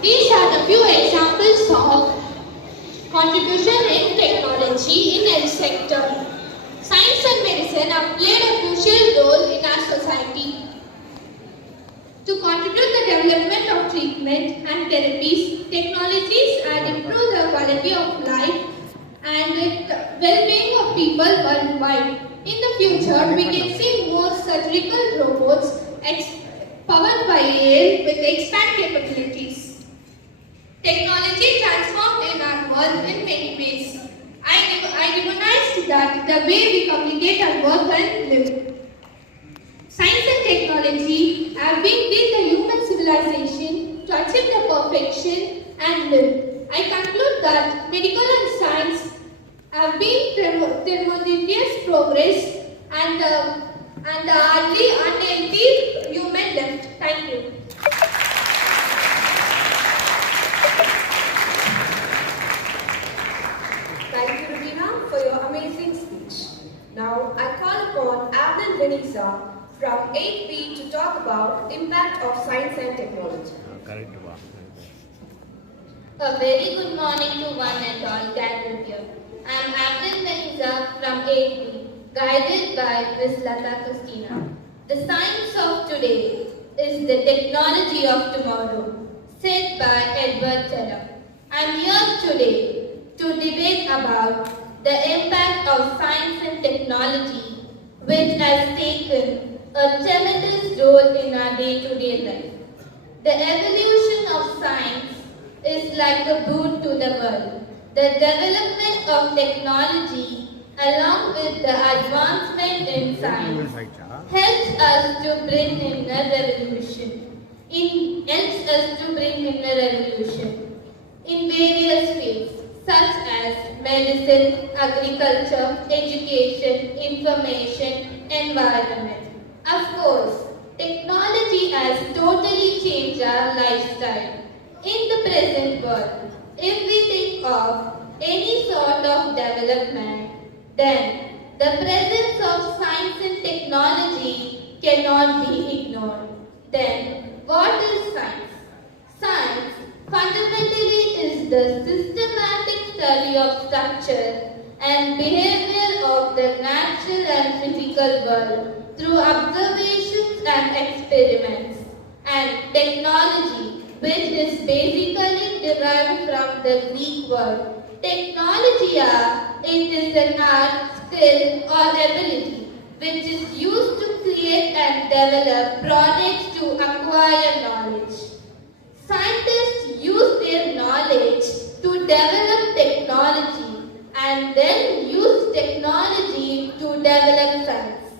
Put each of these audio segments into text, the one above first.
These are the few examples of contribution in technology in health sector. Science and medicine have played a crucial role in our society. To contribute the development of treatment and therapies, technologies have improved the quality of life and the well-being of people worldwide. In the future, we can see more surgical robots powered by AI with expand capabilities. Technology transformed in our world in many ways. I recognized that the way we communicate and work and live. Science and technology have been with the human civilization to achieve the perfection and live. I conclude that medical and science have been tremendous progress and hardly unhealthy human left. Thank you. Thank you, Rubina, for your amazing speech. Now, I call upon Abdul Venisa from 8B to talk about impact of science and technology. A very good morning to one and all gathered here. I am Abdul Venisa from 8B, guided by Ms. Lata Christina. The science of today is the technology of tomorrow, said by Edward Teller. I am here today to debate about the impact of science and technology, which has taken a tremendous role in our day-to-day life. The evolution of science is like a boon to the world. The development of technology, along with the advancement in science, helps us to bring in a revolution. In various fields, such as medicine, agriculture, education, information, environment. Of course, technology has totally changed our lifestyle. In the present world, if we think of any sort of development, then the presence of science and technology cannot be ignored. Then, what is science? Science fundamentally is the systematic study of structure and behavior of the natural and physical world through observations and experiments, and technology, which is basically derived from the Greek word technologia. It is an art, skill or ability which is used to create and develop products to acquire knowledge. Scientists use their knowledge to develop technology and then use technology to develop science.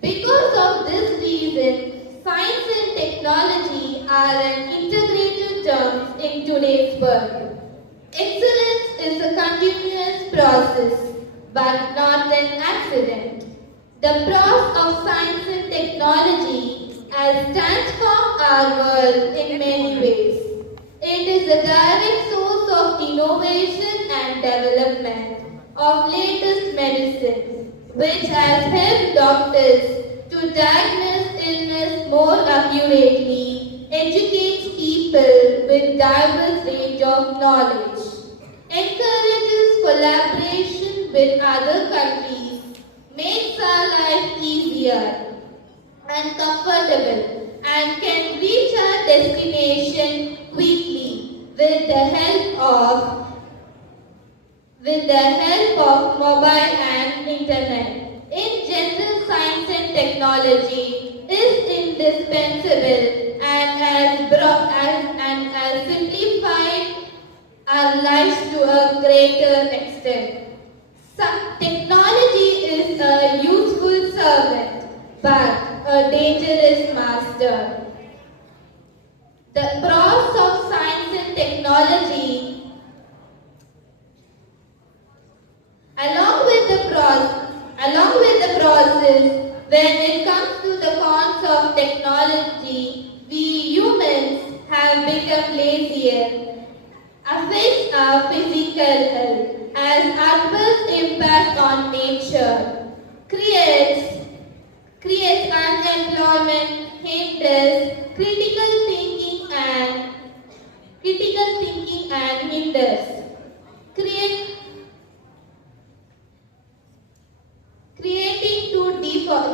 Because of this reason, science and technology are an integrated terms in today's world. Excellence is a continuous process, but not an accident. The process of science and technology has transformed our world in many ways. It is a direct source of innovation and development of latest medicine, which has helped doctors to diagnose illness more accurately, educates people with diverse range of knowledge, encourages collaboration with other countries, makes our life easier and comfortable, and can reach our destination quickly with the help of mobile and internet. In general, science and technology is indispensable and has simplified our lives to a greater extent. Some technology is a useful servant, but a dangerous master. The process of science and technology, along with the process, when it comes to the cons of technology, we humans have become lazier, affects our physical health, has adverse impact on nature, creates unemployment, hinders critical thinking and critical thinking and hinders.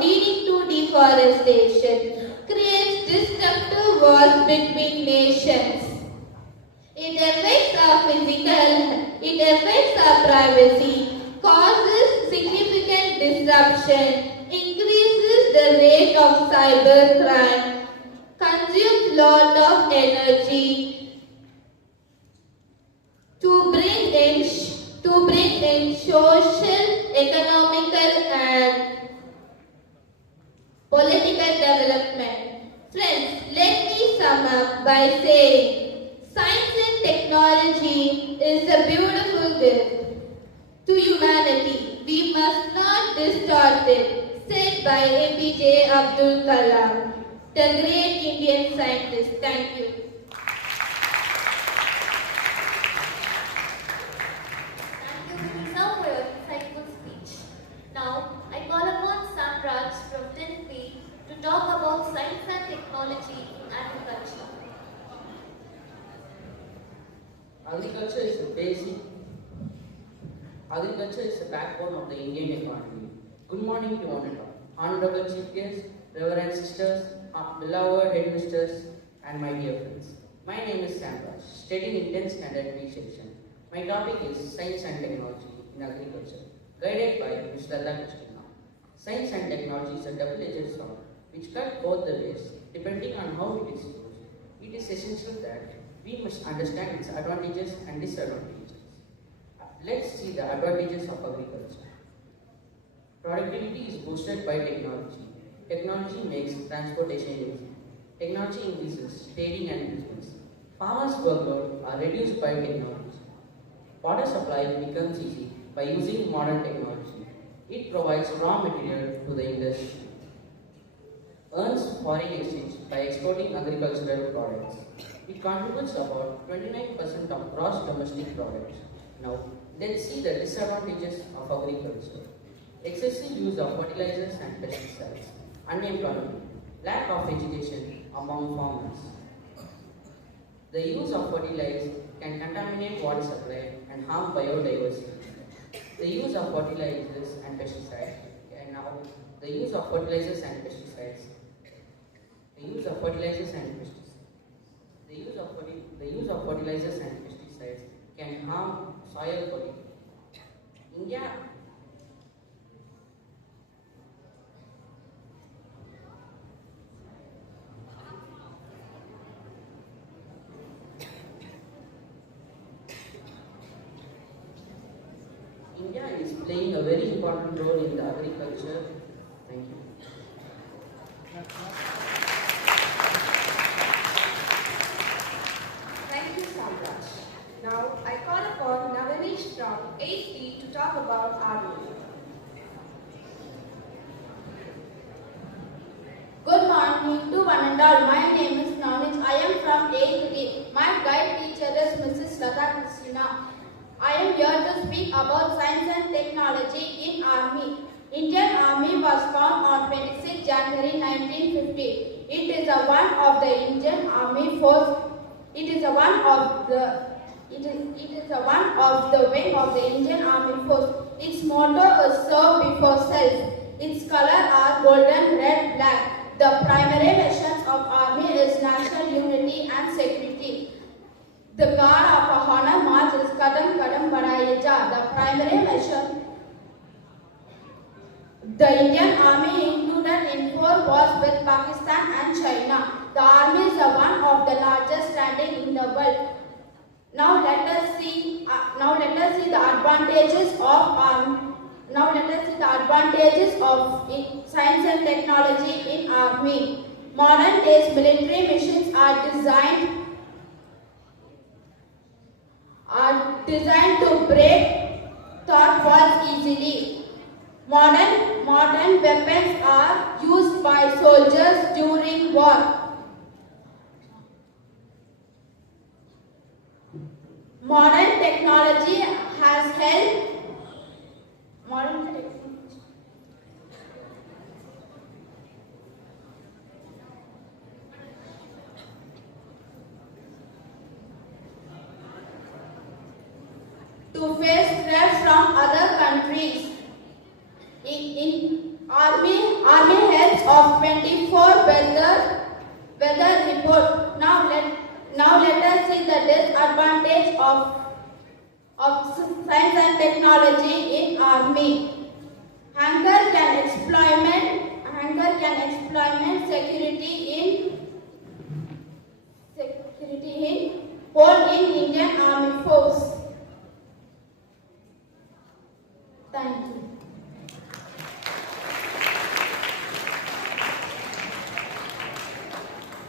Leading to deforestation, creates destructive wars between nations. It affects our privacy, causes significant disruption, increases the rate of cybercrime, consumes lot of energy to bring in social, economical and political development. Friends, let me sum up by saying science and technology is a beautiful gift to humanity. We must not distort it, said by APJ Abdul Kalam, the great Indian scientist. Thank you. Thank you, Vinisa, for your insightful speech. Now, I call upon Samraj from 10th to talk about science and technology in agriculture. Agriculture is the backbone of the Indian economy. Good morning to one and all. Honorable Chief Guests, Reverend Sisters, beloved headmisters, and my dear friends. My name is Samraj, studying in 10th standard B section. My topic is Science and Technology in Agriculture, guided by Ms. Lata Krishna. Science and technology is a double-edged sword which cut both the ways depending on how it is used. It is essential that we must understand its advantages and disadvantages. Let's see the advantages of agriculture. Productivity is boosted by technology. Technology makes transportation easy. Technology increases trading and business. Farmers' workload are reduced by technology. Water supply becomes easy by using modern technology. It provides raw material to the industry. Earns foreign exchange by exporting agricultural products. It contributes about 29% of gross domestic product. Now, let's see the disadvantages of agriculture. Excessive use of fertilizers and pesticides. Unemployment. Lack of education among farmers. The use of fertilizers can contaminate water supply and harm biodiversity. The use of fertilizers and pesticides. The use of fertilizers and pesticides. The use of fertilizers and pesticides can harm soil quality. India is playing a very important role in the agriculture. Thank you. Thank you, Samraj. Now, I call upon Navanish from 8th to talk about army. Good morning to one and all. My name is Navanish. I am from 8th D. My guide teacher is Mrs. Lata Krishna. I am here to speak about science and technology in Army. Indian Army was formed on 26 January 1950. It is a one of the Indian Army force. It is a one of the wing of the Indian Army force. Its motto is serve before self. Its color are golden, red, black. The primary missions of Army is national unity and security. The guard of honor march is Kadam Kadam Badhaiye Ja. The primary mission. The Indian Army included in 4 wars with Pakistan and China. The Army is one of the largest standing in the world. Now let us see the advantages of science and technology in Army. Modern days military missions are designed to break thought walls easily. Modern weapons are used by soldiers during war. Modern technology has helped. to face threats from other countries. In Army helps of 24 weather report. Now let us see the disadvantage of science and technology in Army. Hunger can exploit security in hold in Indian Army Force. Thank you.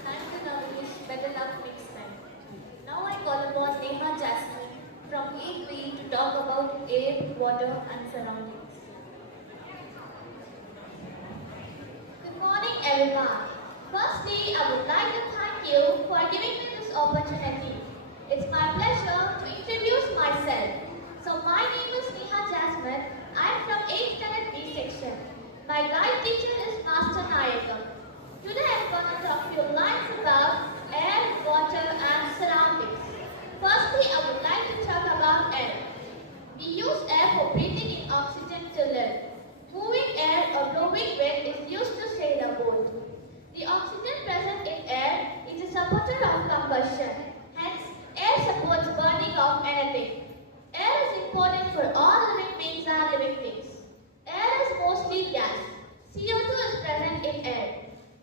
Thank you, Navish. Better luck next time. Now I call upon Neha Jasmine from 8B to talk about air, water and surroundings. Good morning, everyone. Firstly, I would like to thank you for giving me this opportunity. It's my pleasure to introduce myself. So, my name is Neha Jasmine. I am from 8th Standard B section. My guide teacher is Master Nayakam. Today, I am going to talk a few lines about air, water, and surroundings. Firstly, I would like to talk about air. We use air for breathing in oxygen to live. Moving air or blowing wind is used to sail a boat. The oxygen present in air is a supporter of combustion. Hence, air supports burning of anything. Air is important for all living beings and living things. Air is mostly gas. CO2 is present in air.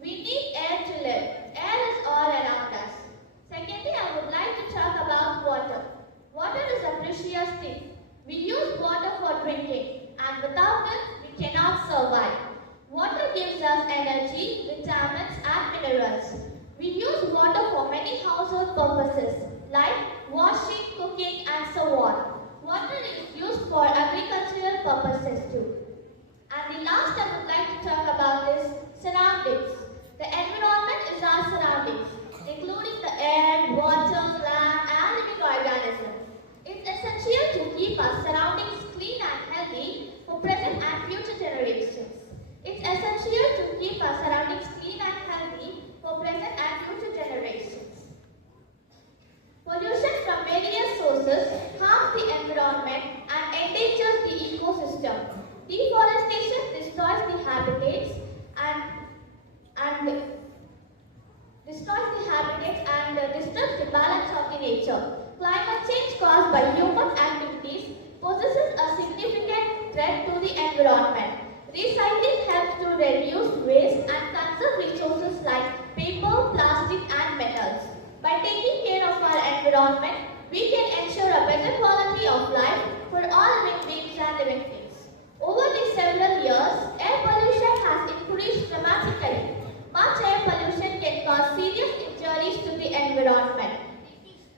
We need air to live. Air is all around us. Secondly, I would like to talk about water. Water is a precious thing. We use water for drinking, and without it, we cannot survive. Water gives us energy, vitamins, and minerals. We use water for many household purposes, like washing, cooking, and so on. Water is used for agricultural purposes too. And the last I would like to talk about is surroundings. The environment is our surroundings, including the air, water, land, and living organisms. It's essential to keep our surroundings clean and healthy for present and future generations. It's essential to keep our surroundings clean and healthy for present and future generations. Pollution from various sources harms the environment and endangers the ecosystem. Deforestation destroys the habitats and disturbs the balance of the nature. Climate change caused by human activities poses a significant threat to the environment. Recycling helps to reduce waste and conserve resources like paper, plastic and metals. By taking care of our environment, we can ensure a better quality of life for all living beings and living things. Over the several years, air pollution has increased dramatically. Much air pollution can cause serious injuries to the environment.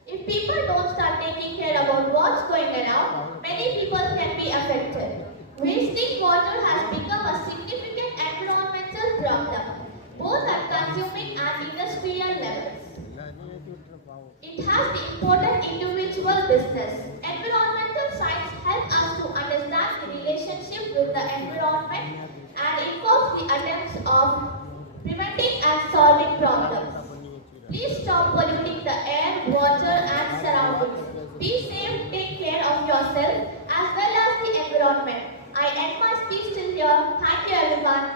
If people don't start taking care about what's going around, many people can be affected. Wasting water has become a significant environmental problem, both at consuming and industrial levels. It has the important individual business. Environmental science helps us to understand the relationship with the environment and informs the attempts of preventing and solving problems. Please stop polluting the air, water and surroundings. Be safe, take care of yourself as well as the environment. I end my speech till here. Thank you everyone.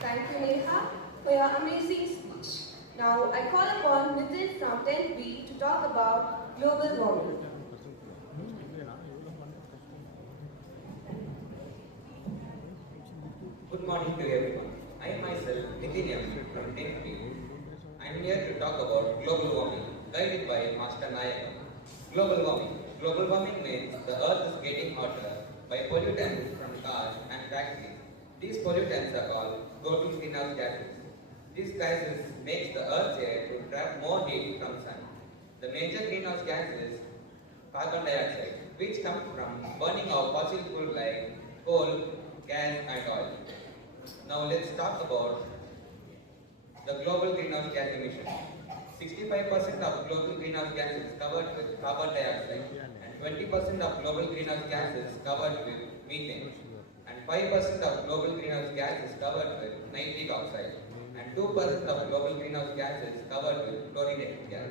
Thank you, Neha, for your amazing speech. Now, I call upon Nitin from 10B to talk about global warming. Good morning to everyone. I myself, Nitin M. from 10B. I am here to talk about global warming, guided by Master Nayak. Global warming. Global warming means the earth is getting hotter by pollutants from cars and factories. These pollutants are called total greenhouse gases. These gases makes the earth's air to trap more heat from sun. The major greenhouse gases carbon dioxide, which comes from burning of fossil fuel like coal, gas and oil. Now let's talk about the global greenhouse gas emission. 65% of global greenhouse gases covered with carbon dioxide and 20% of global greenhouse gases covered with methane and 5% of global greenhouse gases covered with nitric oxide and 2% of global greenhouse gases covered with fluorinated gas.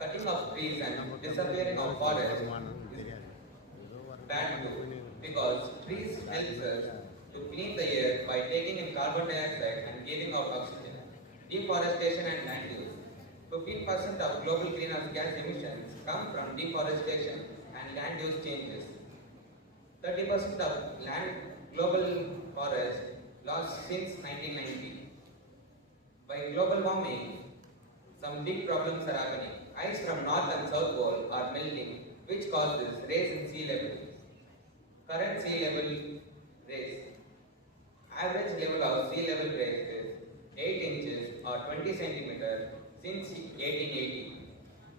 Cutting of trees and disappearing of forests is bad too, because trees help us to clean the air by taking in carbon dioxide and giving out oxygen. Deforestation and land use. 15% of global greenhouse gas emissions come from deforestation and land use changes. 30% of global forest lost since 1990. By global warming, some big problems are happening. Ice from North and South Pole are melting, which causes rise in sea level. Current sea level rise. Average level of sea level rise is 8 inches or 20 centimeters since 1880.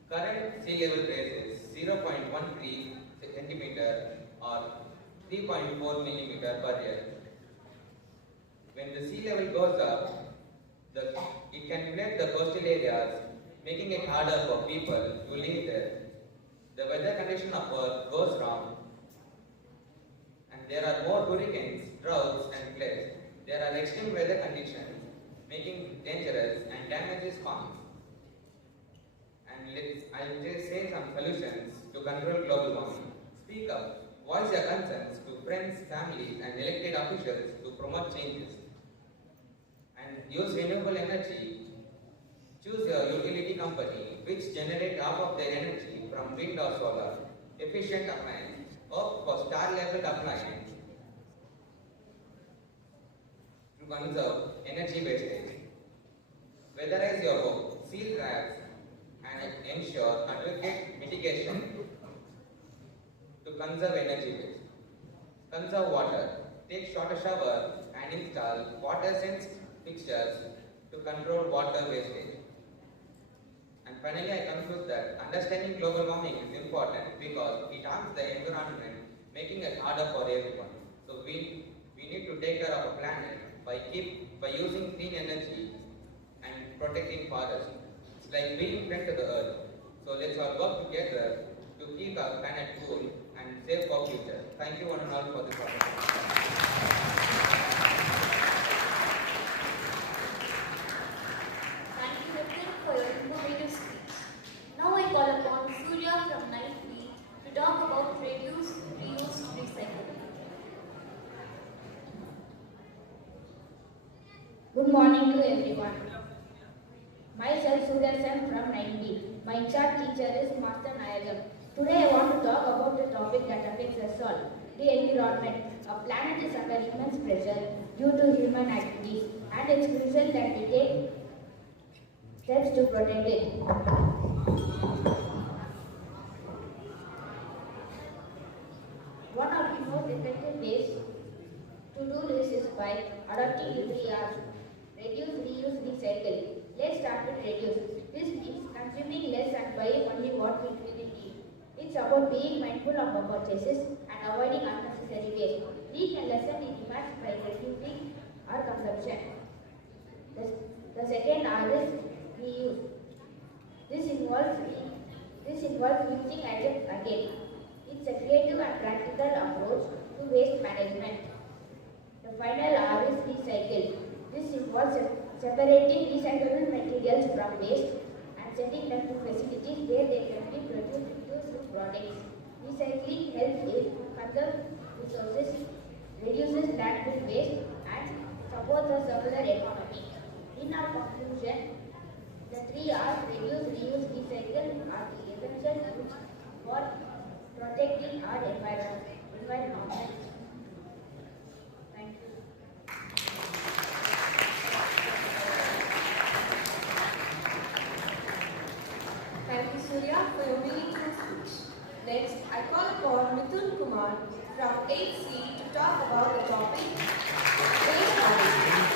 Current sea level rise is 0.13 centimeter or 3.4 millimeter per year. When the sea level goes up, it can flood the coastal areas, making it harder for people to live there. The weather condition of Earth goes wrong, and there are more hurricanes, droughts, and floods. There are extreme weather conditions, making dangerous and damages farms. And I'll just say some solutions to control global warming. Speak up. Voice your concerns to friends, families, and elected officials to promote changes. And use renewable energy. Choose your utility company which generate half of their energy from wind or solar. Efficient appliance. Opt for star-level appliance to conserve energy wastage. Weatherize your home. Seal cracks and ensure adequate mitigation to conserve energy waste. Conserve water. Take shorter showers and install water sense fixtures to control water wastage. And finally, I conclude that understanding global warming is important because it harms the environment, making it harder for everyone. So we need to take care of our planet by using clean energy and protecting forests. It's like being friend to the earth. So let's all work together to keep our planet cool and safe for future. Thank you one and all for this opportunity. Thank you, Nitin, for your informative speech. Now I call upon Surya from 9th to talk about reduce, reuse, recycle. Good morning to everyone. Myself Surya Sen from 9B. My in-charge teacher is Master Nayagam. Today I want to talk about the topic that affects us all, the environment. Our planet is under immense pressure due to human activities, and it's crucial that we take steps to protect it. One of the most effective ways to do this is by adopting the 3 R's: reduce, reuse, recycle. Let's start with reduce. This means consuming less and buying only what we really need. It's about being mindful of our purchases and avoiding unnecessary waste. We can lessen the impact by reducing our consumption. The second R is reuse. This involves using items again. It's a creative and practical approach to waste management. The final R is recycle. This involves separating recyclable materials from waste and sending them to facilities where they can be produced into useful products. Recycling helps in conserve resources, reduces landfill waste, and supports a circular economy. In our conclusion, the 3 R's, reduce, reuse, recycle, are the essential tools for protecting our environment. Thank you. Thank you, Surya, for your meaningful speech. Next, I call upon Mithun Kumar from 8C to talk about the topic waste management.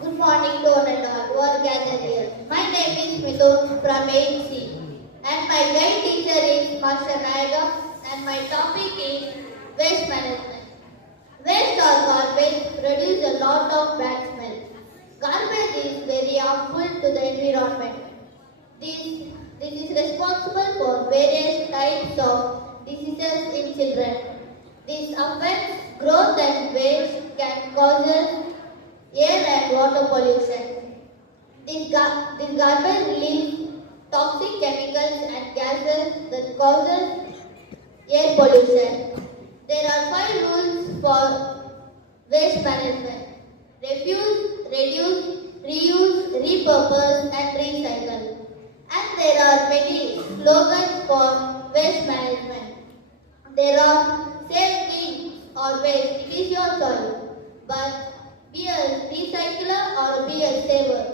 Good morning to one and all who are gathered here. My name is Mithun from 8C and my guide teacher is Master Nayagam and my topic is waste management. Waste or garbage produce a lot of bad smell. Garbage is very harmful to the environment. This is responsible for various types of diseases in children. This affects growth and weight, can cause air and water pollution. This garbage releases toxic chemicals and gases that causes air pollution. There are 5 rules for waste management: refuse, reduce, reuse, repurpose, and recycle. And there are many slogans for waste management. There are save things or waste, it is your choice. But be a recycler or be a saver.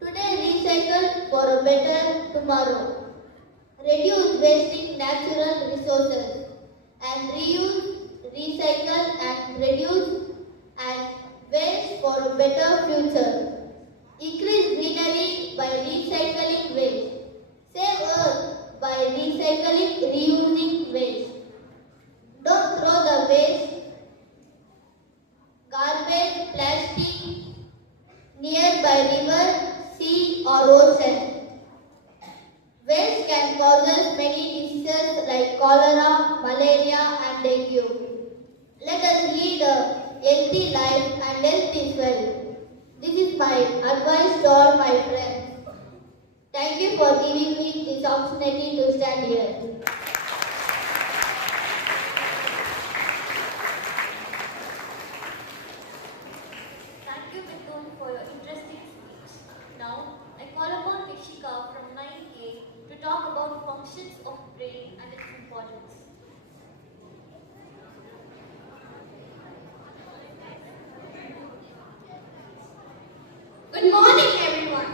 Today recycle for a better tomorrow. Reduce wasting natural resources and reuse, recycle and reduce and waste for a better future. Increase greenery by recycling waste. Save earth by recycling, reusing waste. Don't throw the waste, garbage, plastic nearby river, sea or ocean. Waste can cause us many diseases like cholera, malaria and dengue. Let us lead a healthy life and health is wealth. This is my advice to all my friends. Thank you for giving me this opportunity to stand here. Thank you, Vikram, for your interesting speech. Now, I call upon Vishika from 9A to talk about functions of brain and its importance. Good morning, everyone.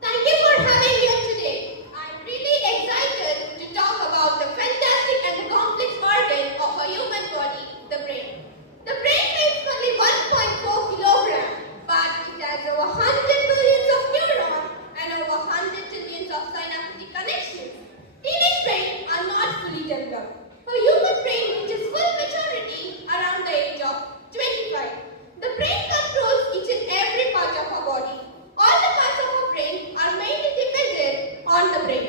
Thank you for having me here today. I'm really excited to talk about the fantastic and the complex organ of a human body, the brain. The brain weighs only 1.4 kilograms, but it has over 100 billions of neurons and over 100 trillions of synaptic connections. Teenage brains are not fully developed. A human brain reaches full maturity around the age of 25. The brain controls each and every part of our body. All the parts of our brain are mainly dependent on the brain.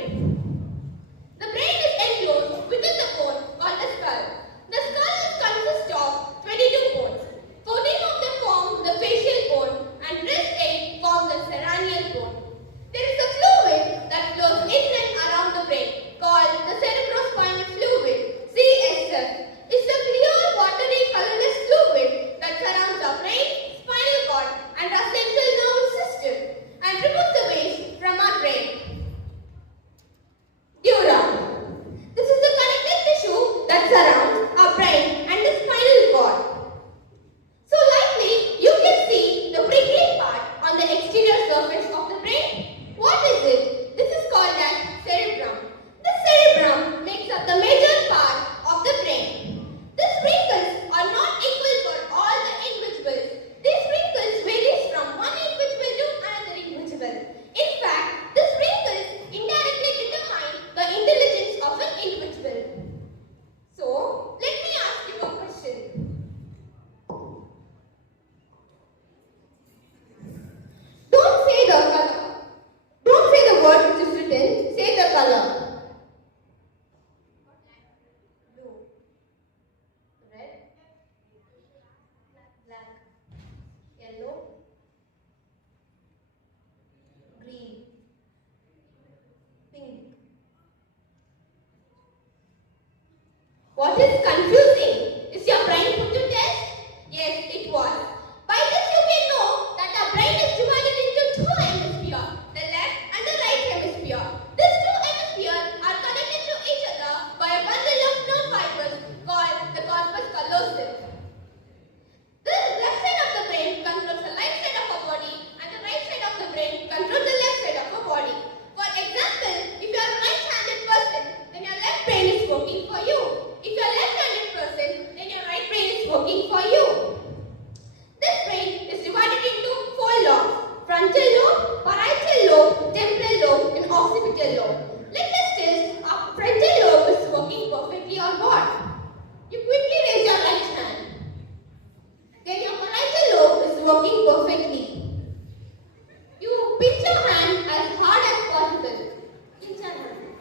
The brain is enclosed within the bone called the skull. The skull is consists of 22 bones. 14 of them form the facial bone and rest 8 form the cranial bone. There is a fluid that flows in and around the brain called the cerebrospinal fluid, CSF. It's a clear, watery, colorless fluid that surrounds our brain, spinal cord, and our central nervous system and removes the waste from our brain. Dura. This is the connective tissue that surrounds our brain and the spinal cord. So likely, you can see the prickly part on the exterior surface of the brain. What is it? This is called as cerebrum. The cerebrum makes up the major part of the brain. These wrinkles are not equal for all the individuals. These wrinkles varies from one individual to another individual. In fact, these wrinkles indirectly determine the intelligence of an individual. So, let me ask you a question. Don't say the color. Don't say the word which is written. Say the color. Blue, red, black, yellow, green, pink. What is confusing? Is your brain put to test? Yes, it was. By this you can know that our brain is divided into 2 hemispheres, the left and the right hemisphere. These 2 hemispheres are connected to each other by a bundle of nerve fibers called the corpus callosum. The left side of the brain controls the right side of our body and the right side of the brain controls the left side of our body. For example, if you are a right-handed person, then your left brain is working for you. If you are a left-handed person, then your right brain is working for you. This brain is divided into 4 lobes: frontal lobe, parietal lobe, temporal lobe, and occipital lobe. Let us test our frontal lobe is working perfectly or what? You quickly raise your right hand. Then your parietal lobe is working perfectly. You pinch your hand as hard as possible. Pinch your hand.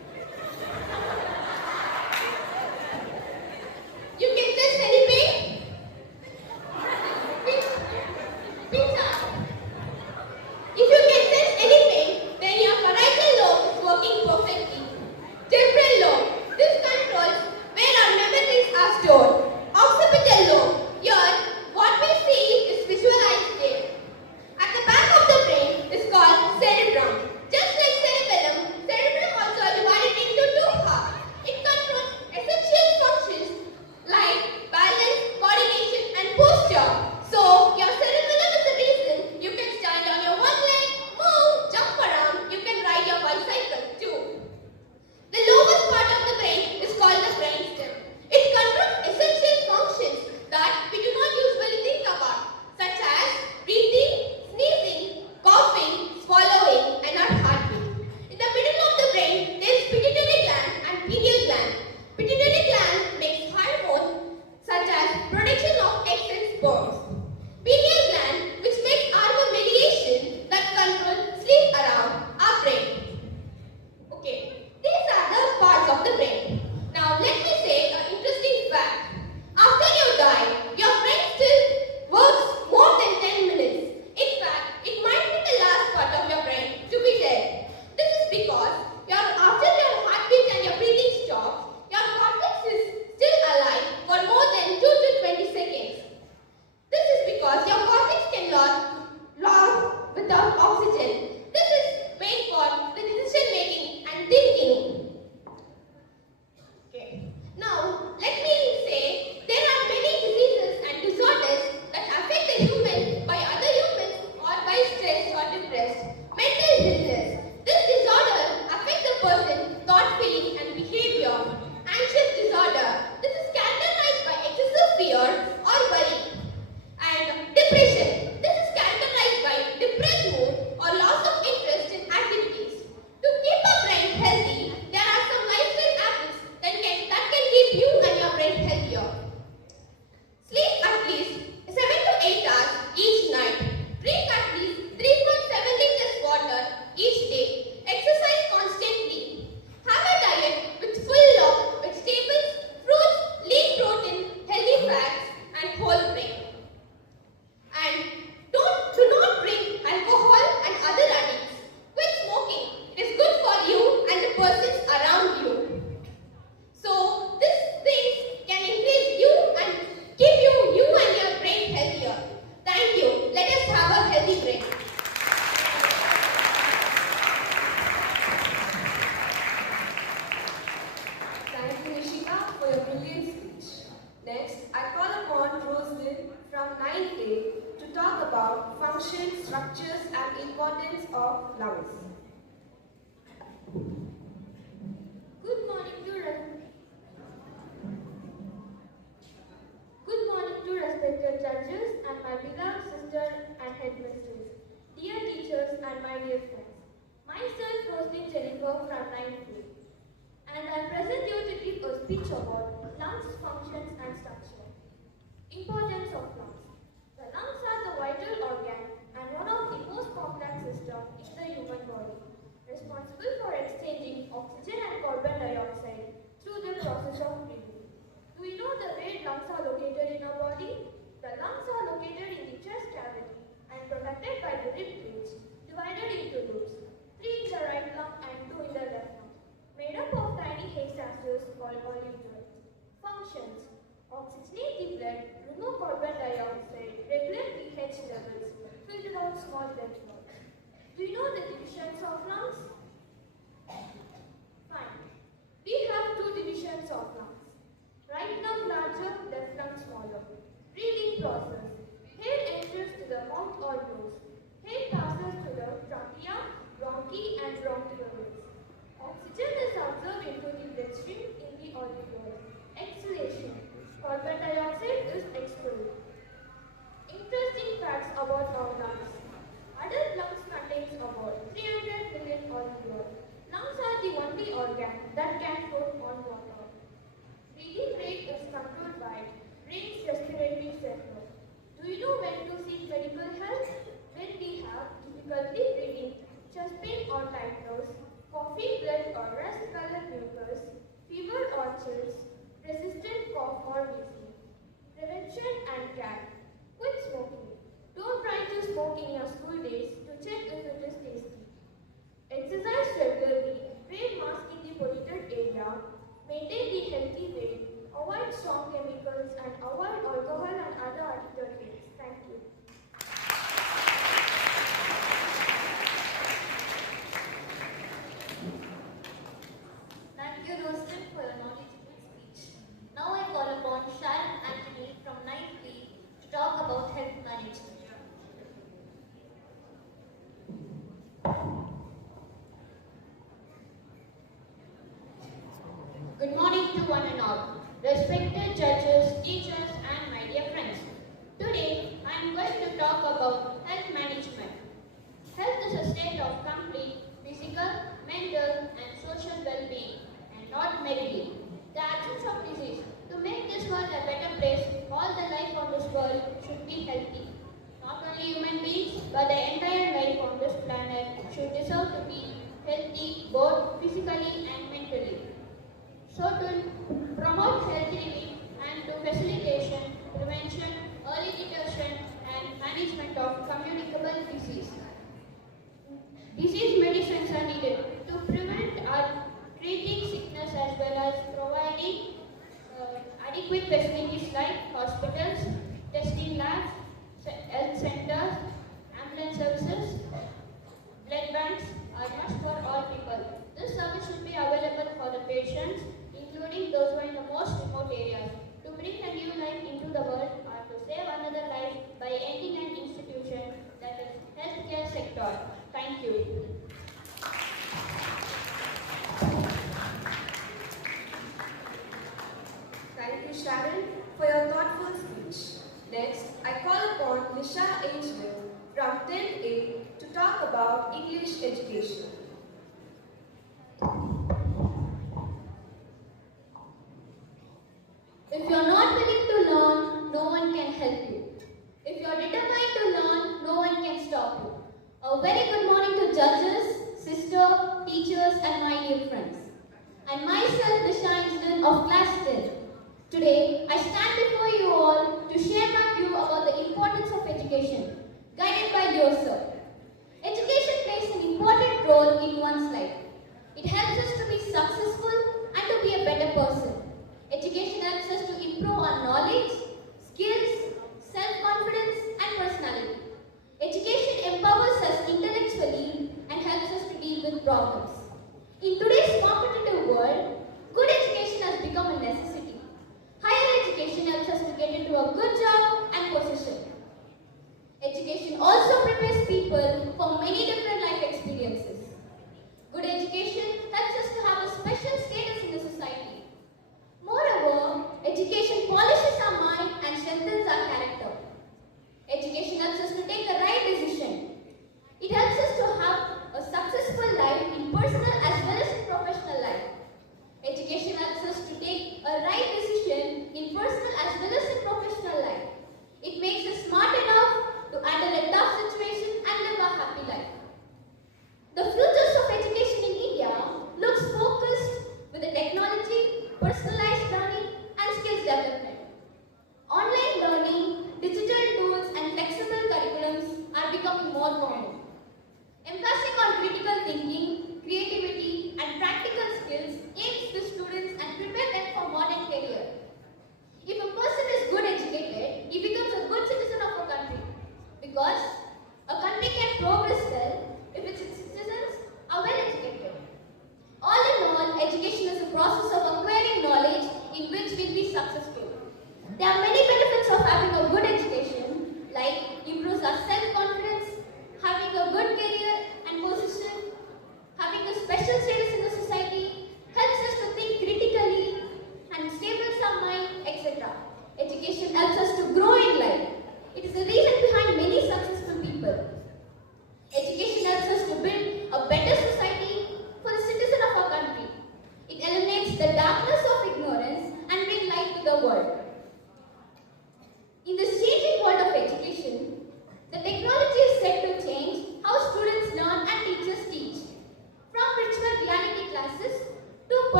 functions, structures, and importance of lungs. Good morning to respected judges and my beloved sister and headmisters, dear teachers and my dear friends. Myself, Roslyn Jennifer from 9th grade, and I present you to give a speech about lungs, functions and structure. Importance of lungs. The lungs are the vital organ and one of the most complex systems in the human body, responsible for exchanging oxygen and carbon dioxide through the process of breathing. Do you know the way lungs are located in our body? The lungs are located in the chest cavity and protected by the rib cage, divided into lobes, 3 in the right lung and 2 in the left lung, made up of tiny hair statues called AUDITORIUM. Functions. Oxygenate the blood, remove carbon dioxide, regulate pH levels, filter out small blood clots. Do you know the divisions of lungs? Fine. We have 2 divisions of lungs. Right lung larger, left lung smaller. Breathing process. Air enters to the mouth or nose. Air passes to the trachea, bronchi and bronchioles. Oxygen is absorbed into the bloodstream in the alveoli. Exhalation. Carbon dioxide is expelled. Interesting facts about our lungs. Adult lungs contains about 300 million alveoli. Lungs are the only organ that can float on water. Breathing rate is controlled by brain's respiratory center. Do you know when to seek medical help? When we have difficulty breathing, chest pain or tightness, coughing blood or rust-colored mucus, fever or chills, resistant cough or wheezing. Prevention and care. Quit smoking. Don't try to smoke in your school days to check if it is tasty. Exercise regularly. Wear mask in the polluted area. Maintain the healthy weight. Avoid strong chemicals and avoid alcohol and other additives. Thank you. Thank you, Roslyn, for your knowledgeable speech. Now I call upon Sharon Anthony from 9th B to talk about health management. Good morning to one and all, respected judges, teachers, and my dear friends. Today, I am going to talk about health management. Health is a state of complete physical, mental, and social well-being, and not merely the absence of disease. To make this world a better place, all the life on this world should be healthy. Not only human beings, but the entire life on this planet should deserve to be healthy both physically and mentally. So to promote health living and to facilitation, prevention, early detection and management of communicable disease. Disease medicines are needed to prevent or treating sickness as well as providing adequate facilities like hospitals, testing labs, health centers, ambulance services, blood banks are must for all people. This service should be available for the patients, including those who are in the most remote areas, to bring a new life into the world or to save another life by ending an institution that is healthcare sector. Thank you. Thank you, Sharon, for your thoughtful speech. Next, I call upon Nisha Angel from 10A to talk about English education. If you are not willing to learn, no one can help you. If you are determined to learn, no one can stop you. A very good morning to judges, sister, teachers, and my dear friends. And myself, Nisha Angel of Class 10. Today, I stand before you all to share my view about the importance of education, guided by yourself. Education plays an important role in one's life. It helps us to be successful and to be a better person. Education helps us to improve our knowledge, skills, self-confidence, and personality. Education empowers us intellectually and helps us to deal with problems. In today's competitive world, good education has become a necessity. Higher education helps us to get into a good job and position. Education also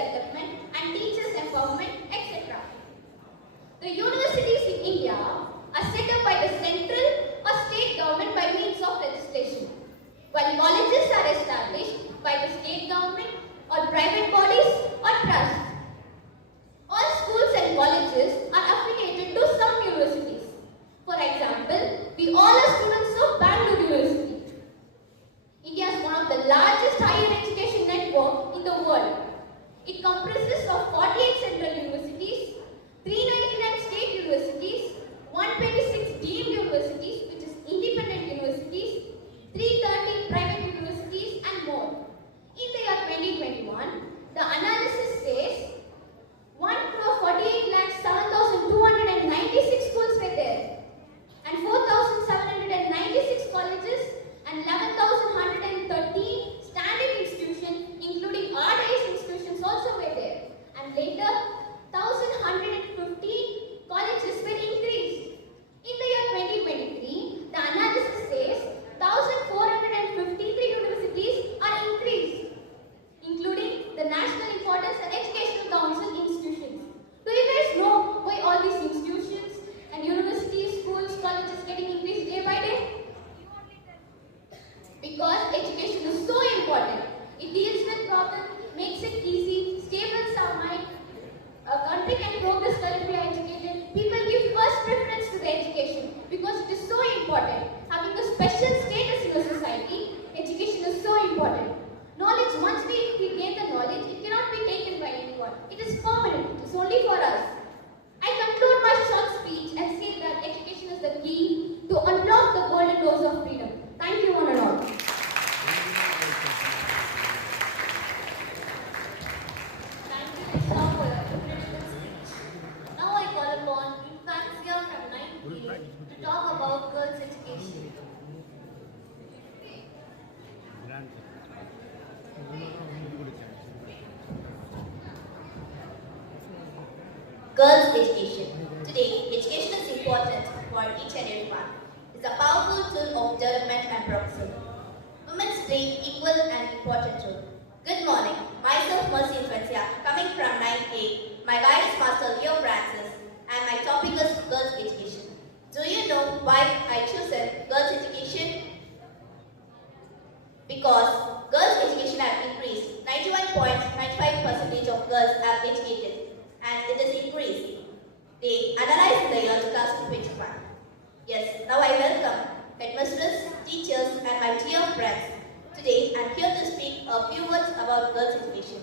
development and teachers' empowerment, etc. The universities in India are set up by the central or state government by means of legislation, while colleges are established by the state government or private bodies or trusts. All schools and colleges are affiliated to some universities. For example, we all are students of Bangalore University. India is one of the largest higher education network in the world. It comprises of 48 central universities, 399 state universities, 126 deemed universities, which is independent universities, 313 private universities, and more. In the year 2021, the analysis says 1,48,07,296 schools were there, and 4,796 colleges and 11,113 standing institutions, including REEF institutions, also were there. And later, 1,115 colleges were increased. In the year 2023, the analysis says 1,453 universities are increased, including the National Importance and Educational Council institutions. Do you guys know why all these institutions and universities, schools, colleges getting increased day by day? Because education is so important. It deals with problems, makes it easy, stables our mind. A country can progress well if we are educated. People give first preference to the education because it is so important. Having a special status in a society, education is so important. Knowledge, once we gain the knowledge, it cannot be taken by anyone. It is permanent. It is only for us. I conclude my short speech and say that education is the key to unlock the golden doors of freedom. Thank you, one and all. Thank you, Lisa, for your inspirational speech. Now I call upon Infancia from 9th grade to talk about girls' education. Girls' education. Today, education is important for each and everyone. It's a powerful tool of development and progression. Women play equal and important role. Good morning. Myself, Mercy Infancia, coming from 9th A. My guidance master, Leo Francis, and my topic is girls' education. Do you know why I chosen girls' education? Because girls' education have increased. 91.95% of girls are educated, and it is increased. They analyzed in the year 2021. Yes, now I welcome headmisters, teachers, and my dear friends. Today, I am here to speak a few words about girls' education.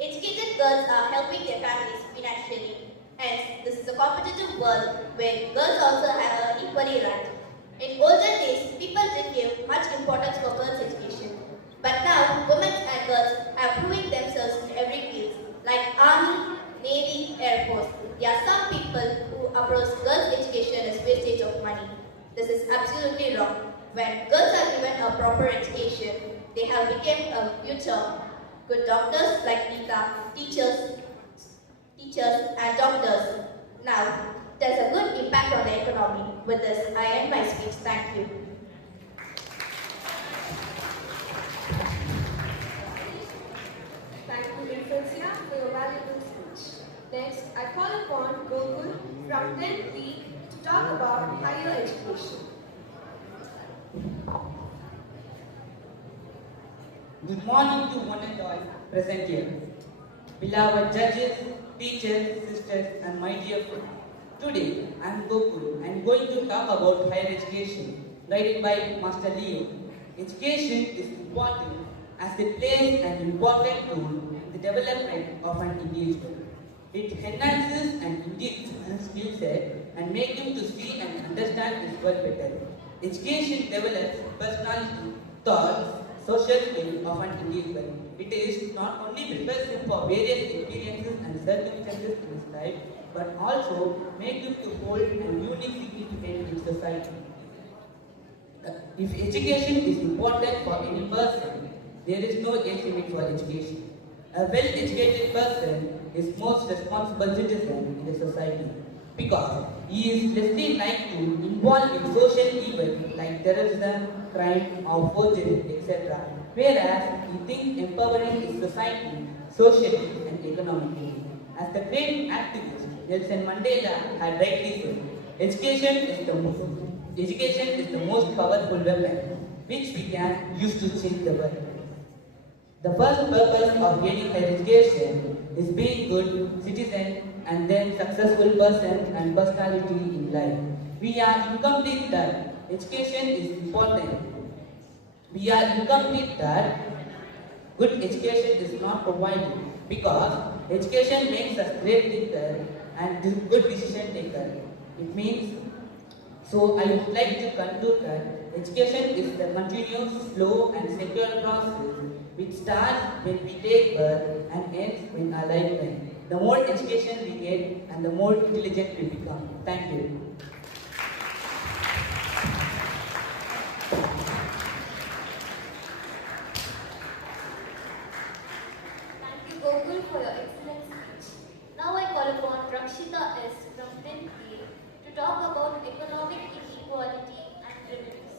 Educated girls are helping their families financially. Hence, this is a competitive world where girls also have an equally right. In olden days, people didn't give much importance for girls' education. But now, women and girls are proving themselves in every field, like Army, Navy, Air Force. There are some people who approach girls' education as wastage of money. This is absolutely wrong. When girls are given a proper education, they have become a future good doctors like Nita, teachers and doctors. Now, there's a good impact on the economy. With this, I end my speech. Thank you. Thank you, Infancia, for your valuable speech. Next, I call upon Gokul from 10th B to talk about higher education. Good morning to one and all present here. Beloved judges, teachers, sisters, and my dear friends. Today, I am Gokul and going to talk about higher education, guided by Master Leo. Education is important as it plays an important role in the development of an individual. It enhances an individual's skill set and makes him to see and understand his world better. Education develops personality, thoughts, social skill of an individual. It is not only prepares him for various experiences and circumstances in his life, but also makes him to hold a unique significance in society. If education is important for any person, there is no age limit for education. A well-educated person is most responsible citizen in the society because he is less likely to involve in social evil like terrorism, crime, or forgery, etc. Whereas he thinks empowering his society socially and economically. As the great activist Nelson Mandela had rightly said, education is the most powerful weapon which we can use to change the world. The first purpose of getting education is being good citizen and then successful person and personality in life. We are incomplete that education is important. We are incomplete that good education is not provided because education makes us great thinker and good decision taker. It means, so I would like to conclude that education is the continuous, slow and secure process which starts when we take birth and ends in our lifetime. The more education we get and the more intelligent we become. Thank you. Thank you, Gokul, for your excellent speech. Now I call upon Rakshita S. from 10th grade to talk about economic inequality and remedies.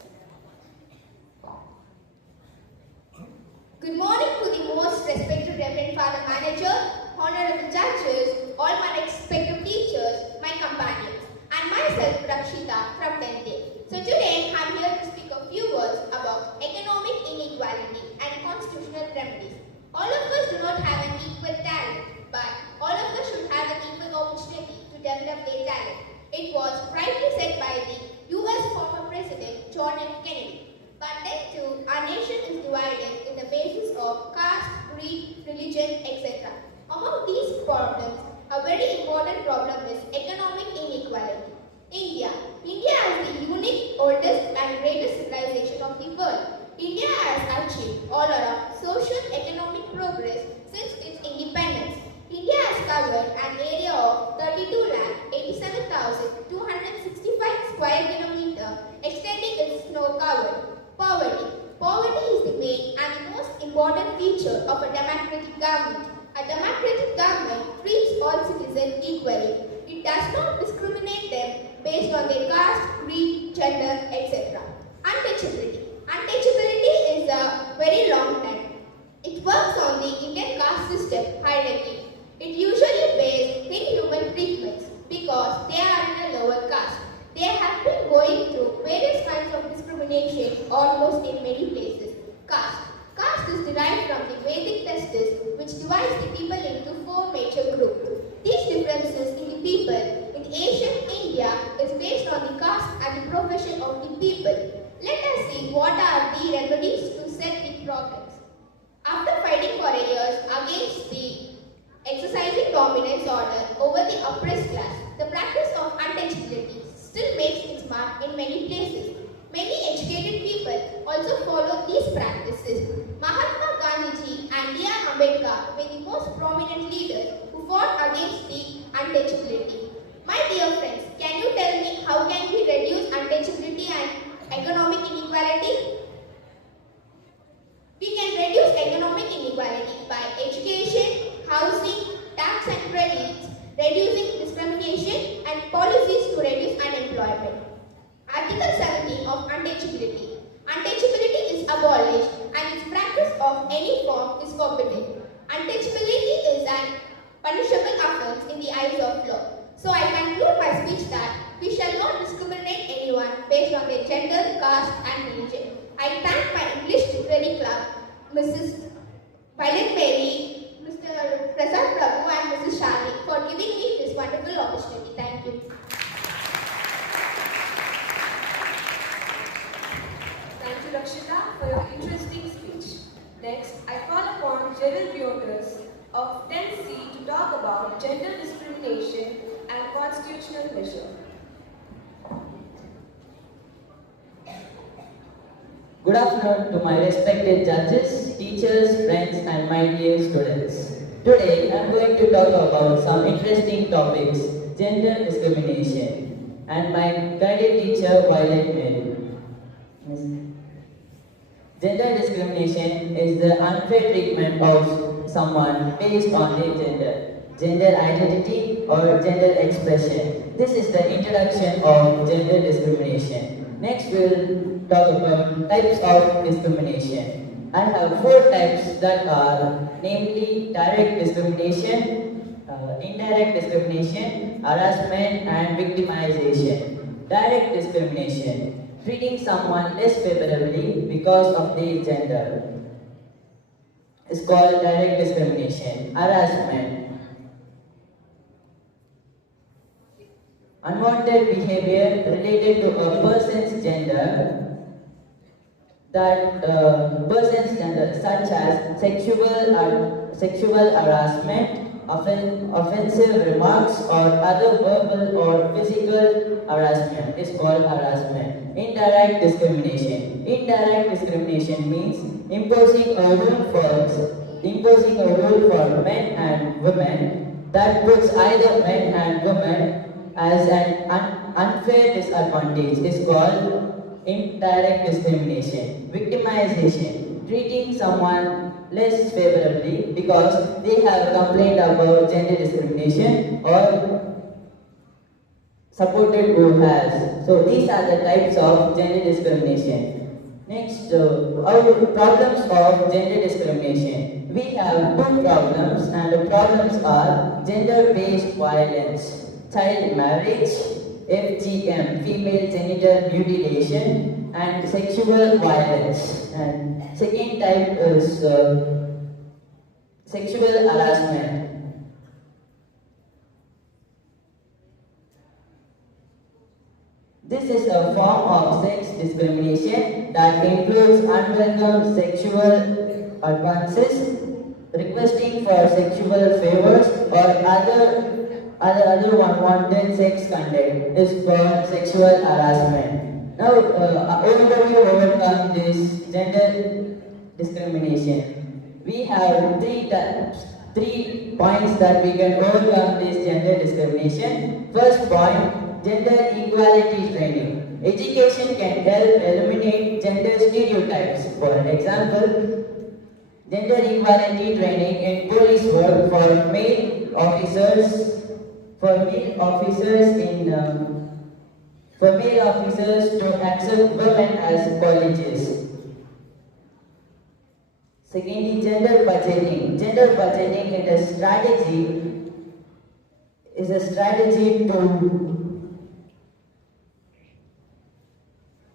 Good morning to the most respected Reverend Father Manager, honorable judges, all my respected teachers, my companions, and myself Rakshita from 10th day. So today I am here to speak a few words about economic inequality and constitutional remedies. All of us do not have an equal talent, but all of us should have an equal opportunity to develop their talent. It was rightly said by the US former President John F. Kennedy. But then too, our nation is divided in the basis of caste, creed, religion, etc. Among these problems, a very important problem is economic inequality. India has the unique, oldest and greatest civilization of the world. India has achieved all around social economic progress since its independence. India has covered an area of 32,87,265 square kilometers, extending its snow cover. Poverty is the main and the most important feature of a democratic government. A democratic government treats all citizens equally. It does not discriminate them based on their caste, creed, gender, etc. Untouchability. Untouchability is a very long term. It works on the Indian caste system hierarchy. It usually pays inhuman treatments because they are in a lower caste. They have been going through various kinds of discrimination almost in many places. Caste. Caste is derived from the Vedic testes which divides the people into 4 major groups. These differences in the people in ancient India is based on the caste and the profession of the people. Let us see what are the remedies to set the problems. After fighting for years against the exercising dominance order over the oppressed class, the practice of untouchability still makes its mark in many places. Many educated people also follow these practices. Mahatma Gandhi and D.R. Ambedkar were the most prominent leaders who fought against the untouchability. My dear friends, can you tell me how can we reduce untouchability and economic inequality? We can reduce economic inequality by education, housing, tax and credits, reducing discrimination and policies to reduce unemployment. Article 17 of untouchability. Untouchability is abolished and its practice of any form is forbidden. Untouchability is an punishable offence in the eyes of law. So I conclude my speech that we shall not discriminate anyone based on their gender, caste and religion. I thank my English Literary Club, Mrs. Violet Mary, Mr. Prasad Prabhu and Mrs. Shani for giving me this wonderful opportunity. Thank you. Thank you, Rakshita, for your interesting speech. Next, I call upon Gerald Reuters of 10th C to talk about gender discrimination and constitutional measure. Good afternoon to my respected judges, teachers, friends and my dear students. Today I am going to talk about some interesting topics, gender discrimination, and my guided teacher Violet Mary. Gender discrimination is the unfair treatment of someone based on their gender identity or gender expression. This is the introduction of gender discrimination. Next we will talk about types of discrimination. I have four types that are namely direct discrimination, indirect discrimination, harassment, and victimization. Direct discrimination, treating someone less favorably because of their gender, is called direct discrimination. Harassment, unwanted behavior related to a person's gender, such as sexual harassment, offensive remarks, or other verbal or physical harassment is called harassment. Indirect discrimination. Indirect discrimination means imposing a rule for men and women that puts either men and women as an unfair disadvantage is called indirect discrimination. Victimization, treating someone less favorably because they have complained about gender discrimination or supported who has. So these are the types of gender discrimination. Next, our problems of gender discrimination. We have two problems, and the problems are gender-based violence, child marriage, FGM, female genital mutilation, and sexual violence. And second type is sexual harassment. This is a form of sex discrimination that includes unwelcome sexual advances, requesting for sexual favors, or other unwanted sex conduct is called sexual harassment. Now, how do we overcome this gender discrimination? We have three points that we can overcome this gender discrimination. First point, gender equality training. Education can help eliminate gender stereotypes. For example, gender equality training in police work for male officers to accept women as colleges. Secondly, gender budgeting. Gender budgeting is a strategy to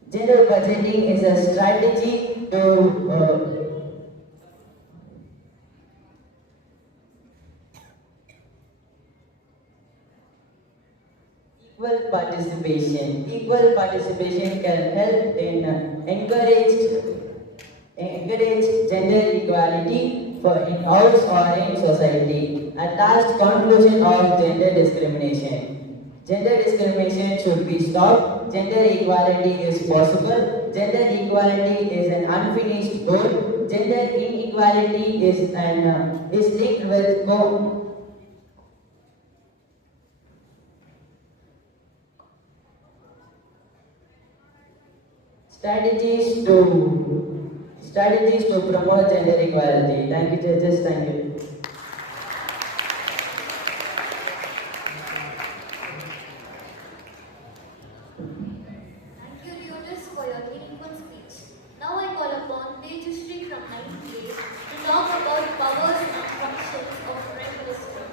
Gender budgeting is a strategy to equal participation. Equal participation can help in encourage gender equality in house or in society. At last, conclusion of gender discrimination. Gender discrimination should be stopped. Gender equality is possible. Gender equality is an unfinished goal. Gender inequality is linked with strategies to promote gender equality. Thank you, judges. Thank you. Thank you, Leonis, for your meaningful speech. Now I call upon Tejashree from 98 to talk about powers and functions of Prime Minister.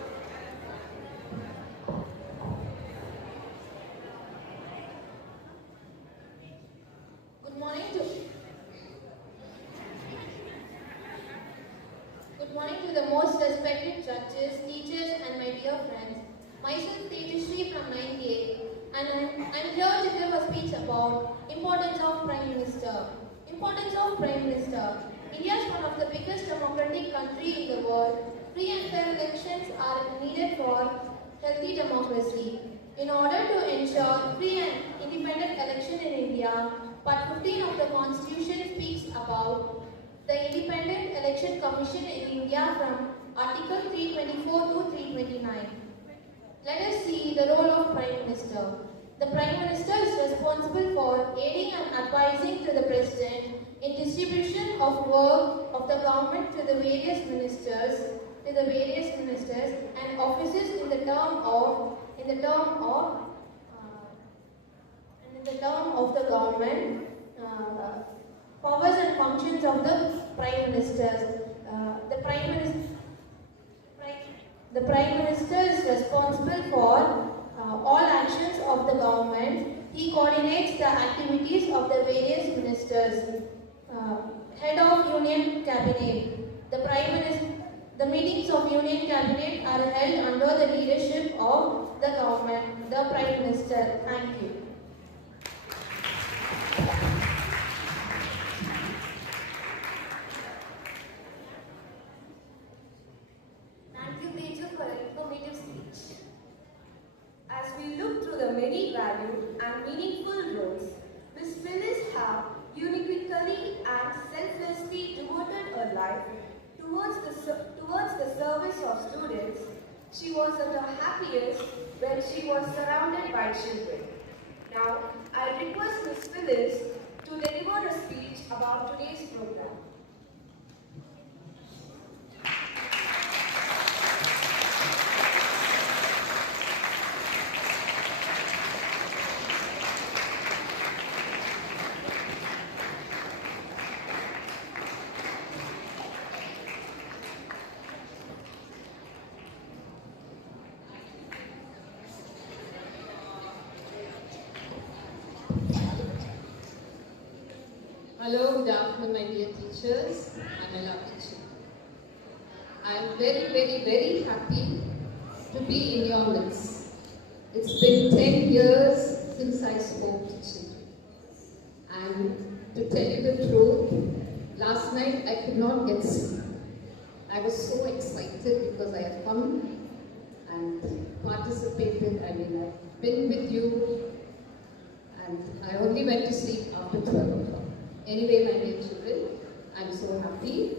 Good morning to the most respected judges, teachers, and my dear friends. Myself Tejashree from 98, and I'm here to give a speech about importance of Prime Minister. Importance of Prime Minister. India is one of the biggest democratic country in the world. Free and fair elections are needed for healthy democracy. In order to ensure free and independent election in India, Part 15 of the Constitution speaks about the Independent Election Commission in India from Article 324 to 329. Let us see the role of Prime Minister. The Prime Minister is responsible for aiding and advising to the President in distribution of work of the government to the various ministers and offices in the term of the government. Powers and functions of the Prime Ministers. The Prime Minister is responsible for all actions of the government. He coordinates the activities of the various ministers. Head of Union Cabinet. The meetings of Union Cabinet are held under the leadership of the government, the Prime Minister. Thank you. Thank you, Teacher, for an informative speech. As we look through the many valued and meaningful roles Miss Phyllis has uniquely and selflessly devoted her life towards the service of students, she was at her happiest when she was surrounded by children. Now, I request Miss Phyllis to deliver a speech about today's program. Hello, good afternoon, my dear teachers and my lovely children. I am very happy to be in your midst. It's been 10 years since I spoke to children. And to tell you the truth, last night I could not get sleep. I was so excited because I have come and participated. I mean, I've been with you, and I only went to sleep after 12 o'clock. Anyway, my dear children, I'm so happy.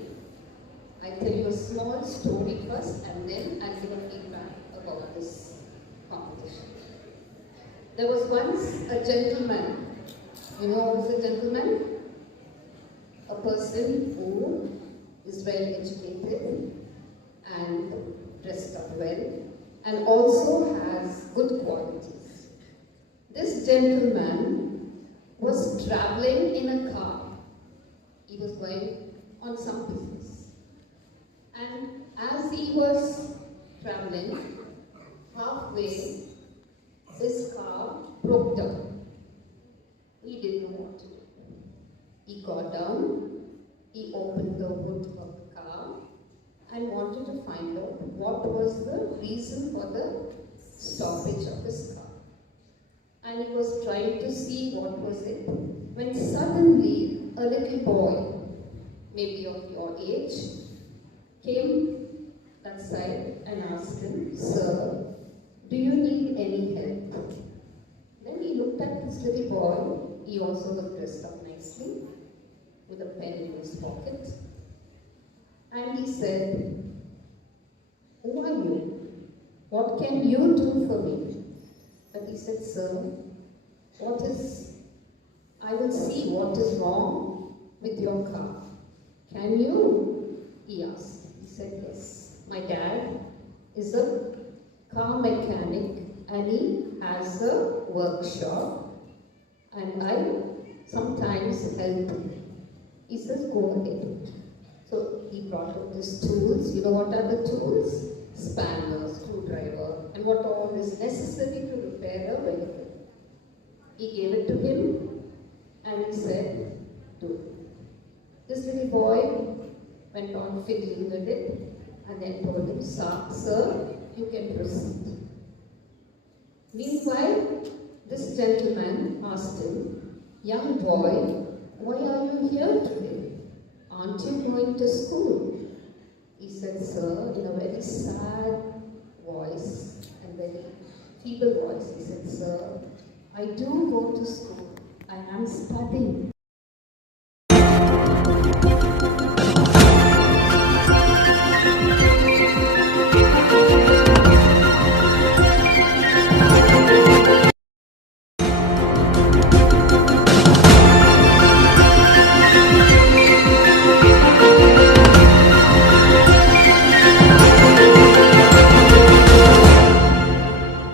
I'll tell you a small story first and then I'll give a feedback about this competition. There was once a gentleman. You know who is a gentleman? A person who is well educated and dressed up well and also has good qualities. This gentleman was traveling in a car. He was going on some business. And as he was traveling, halfway, his car broke down. He didn't know what to do. He got down, he opened the hood of the car and wanted to find out what was the reason for the stoppage of his car. And he was trying to see what was it, when suddenly a little boy, maybe of your age, came that side and asked him, "Sir, do you need any help?" Then he looked at this little boy. He also was dressed up nicely, with a pen in his pocket. And he said, "Who are you? What can you do for me?" But he said, "Sir, I will see what is wrong with your car. Can you?" He asked. He said, "Yes. My dad is a car mechanic and he has a workshop and I sometimes help him." He says, "Go ahead." So he brought out his tools. You know what are the tools? Spanner, screwdriver, and what all is necessary to repair a vehicle. He gave it to him and he said, "Do it." This little boy went on fiddling with it and then told him, "Sir, you can proceed." Meanwhile, this gentleman asked him, "Young boy, why are you here today? Aren't you going to school?" He said, "Sir," in a very sad voice and very feeble voice, he said, "Sir, I do go to school. I am studying."